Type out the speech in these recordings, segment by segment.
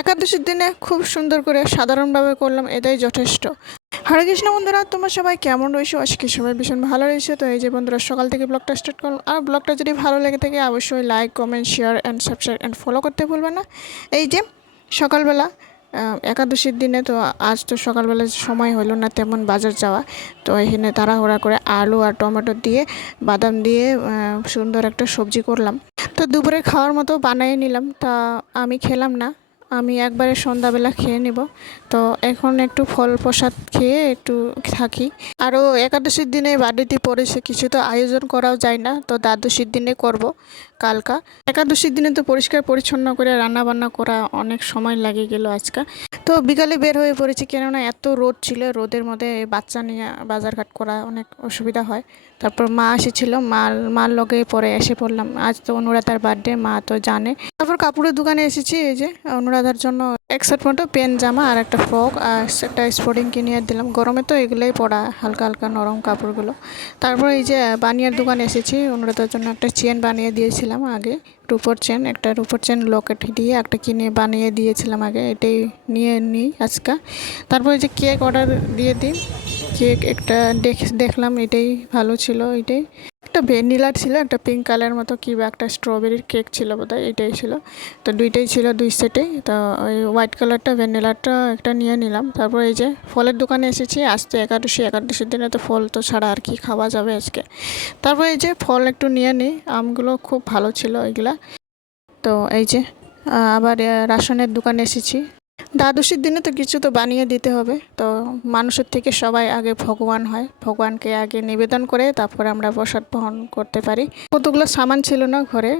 একাদশীর দিনে খুব সুন্দর করে সাধারণভাবে করলাম, এটাই যথেষ্ট। হরে কৃষ্ণ বন্ধুরা, তোমরা সবাই কেমন রয়েছো? আজকে সবাই ভীষণ ভালো রয়েছে। তো এই যে বন্ধুরা, সকাল থেকে ব্লগটা স্টার্ট করলাম। আর ব্লগটা যদি ভালো লেগে থাকে অবশ্যই like, comment, share and subscribe and follow করতে ভুলবে না। এই যে সকালবেলা একাদশীর দিনে তো আজ তো সকালবেলা সময় হলো না তেমন বাজার যাওয়া, তো এখানে তাড়াহুড়া করে আলু আর টমেটো দিয়ে বাদাম দিয়ে সুন্দর একটা সবজি করলাম। তো দুপুরে খাওয়ার মতো বানিয়ে নিলাম। তা আমি খেলাম না, আমি একবারে সন্ধ্যাবেলা খেয়ে নেব। তো এখন একটু ফল প্রসাদ খেয়ে একটু থাকি। আরও একাদশীর দিনে বার্থডেটি পড়েছে, কিছু তো আয়োজন করাও যায় না, তো দ্বাদশীর দিনে করব কালকা। একাদশীর দিনে তো পরিষ্কার পরিচ্ছন্ন করে রান্না বান্না করা অনেক সময় লাগে গেল আজকে। তো বিকালে বের হয়ে পড়েছি, কেননা এত রোদ ছিল, রোদের মধ্যে বাচ্চা নিয়ে বাজারঘাট করা অনেক অসুবিধা হয়। তারপর মা এসেছিলো, মার লগে পরে এসে পড়লাম। আজ তো অনুরাধার বার্থডে, মা তো জানে। তারপর কাপড়ের দোকানে এসেছি, এই যে অনুরাধার জন্য এক সেট মতো প্যান্ট জামা আর একটা ফ্রক আর একটা স্পোর্টিং কিনে দিলাম। গরমে তো এগুলোই পরা, হালকা হালকা নরম কাপড়গুলো। তারপর এই যে বানিয়ার দোকানে এসেছি, অনুরাধার জন্য একটা চেন বানিয়ে দিয়েছিলাম আগে, রূপোর চেন, একটা রূপোর চেন লকেট দিয়ে একটা কিনে বানিয়ে দিয়েছিলাম আগে, এটাই নিয়ে নিই আজকে। তারপরে যে কেক অর্ডার দিয়ে দিই, কেক একটা দেখলাম, এটাই ভালো ছিল। এটাই একটা ভ্যানিলার ছিল, একটা পিঙ্ক কালার মতো কি বা একটা স্ট্রবেরির কেক ছিল বোধহয়, এটাই ছিল। তো দুইটাই ছিল, দুই সেটেই। তো ওই হোয়াইট কালারটা ভ্যানিলারটা একটা নিয়ে নিলাম। তারপর এই যে ফলের দোকানে এসেছি, আজ তো একাদশীর দিনে তো ফল তো ছাড়া আর কি খাওয়া যাবে আজকে। তারপর এই যে ফল একটু নিয়ে নিই, আমগুলো খুব ভালো ছিল এগুলা। তো এই যে আবার রাশনের দোকানে এসেছি। দ্বাদশীর দিনে তো কিছু তো বানিয়ে দিতে হবে। তো মানুষের থেকে সবাই আগে ভগবান হয়, ভগবানকে আগে নিবেদন করে তারপরে আমরা প্রসাদ বহন করতে পারি। কতগুলো সামান ছিল না ঘরে,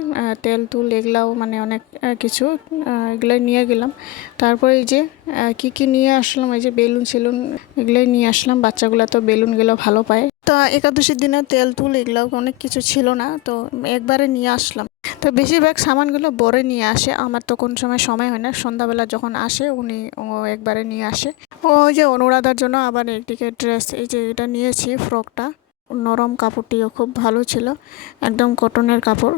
তেল তুল এগুলাও মানে অনেক কিছু, এগুলোই নিয়ে গেলাম। তারপরে এই যে কি নিয়ে আসলাম, এই যে বেলুন সেলুন এগুলোই নিয়ে আসলাম, বাচ্চাগুলো তো বেলুনগুলো ভালো পায়। তো একাদশীর দিনে তেল তুল এগুলাও অনেক কিছু ছিল না, তো একবারে নিয়ে আসলাম। তো বেশিরভাগ সামানগুলো বরে নিয়ে আসে, আমার তো কোন সময় হয় না, সন্ধ্যাবেলা যখন আসে উনি ও একবারে নিয়ে আসে। ওই যে অনুরাধার জন্য আবার একদিকে ড্রেস, এই যে এটা নিয়েছি ফ্রকটা, নরম কাপড়টিও খুব ভালো ছিল, একদম কটনের কাপড়,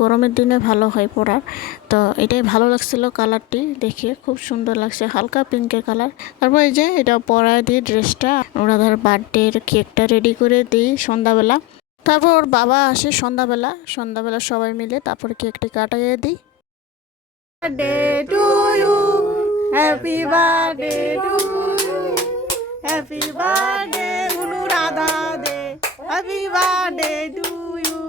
গরমের দিনে ভালো হয় পরার। তো এটাই ভালো লাগছিল, কালারটি দেখে খুব সুন্দর লাগছে, হালকা পিঙ্কের কালার। তারপর এই যে এটা পরায় দিই ড্রেসটা, অনুরাধার বার্থডের কেকটা রেডি করে দিই সন্ধ্যাবেলা। তারপর ওর বাবা আসে সন্ধ্যাবেলা সবাই মিলে তারপর কেকটি কাটাইয়ে দিই। Birthday to you, happy birthday to you, happy birthday Anuradha Dey, happy birthday to you.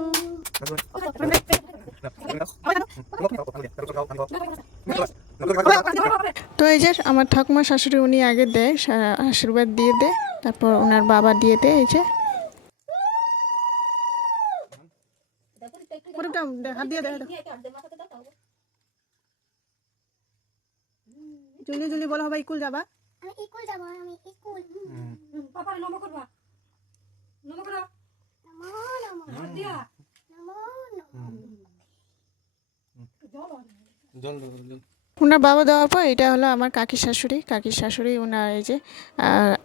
তো এই যে আমার ঠাকুমা শাশুড়ি, উনি আগে দেয় আশীর্বাদ দিয়ে দেয়, তারপর ওনার বাবা দিয়ে দেয়। এই যে হাত দিয়ে দেয়, জলদি জলদি বলো, হবে স্কুল যাবা? আমি স্কুল যাব, আমি স্কুল। পাপা নমো করবা, নমো করো, নমো নমো, হাত দিয়া নমো নমো, জল জল। ওনার বাবা দেওয়ার পর এটা হলো আমার কাকি শাশুড়ি ওনার এই যে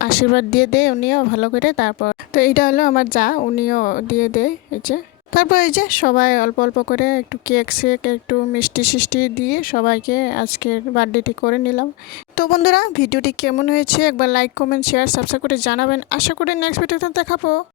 আশীর্বাদ দিয়ে দেয় উনিও ভালো করে। তারপর তো এইটা হলো আমার যা, উনিও দিয়ে দেয় এই যে। তারপর এই যে সবাই অল্প অল্প করে একটু কেক শেক একটু মিষ্টি দিয়ে সবাইকে আজকের বার্থডেটি করে নিলাম। তো বন্ধুরা, ভিডিওটি কেমন হয়েছে একবার লাইক কমেন্ট শেয়ার সাবস্ক্রাইব করে জানাবেন। আশা করি নেক্সট ভিডিওতে দেখাবো।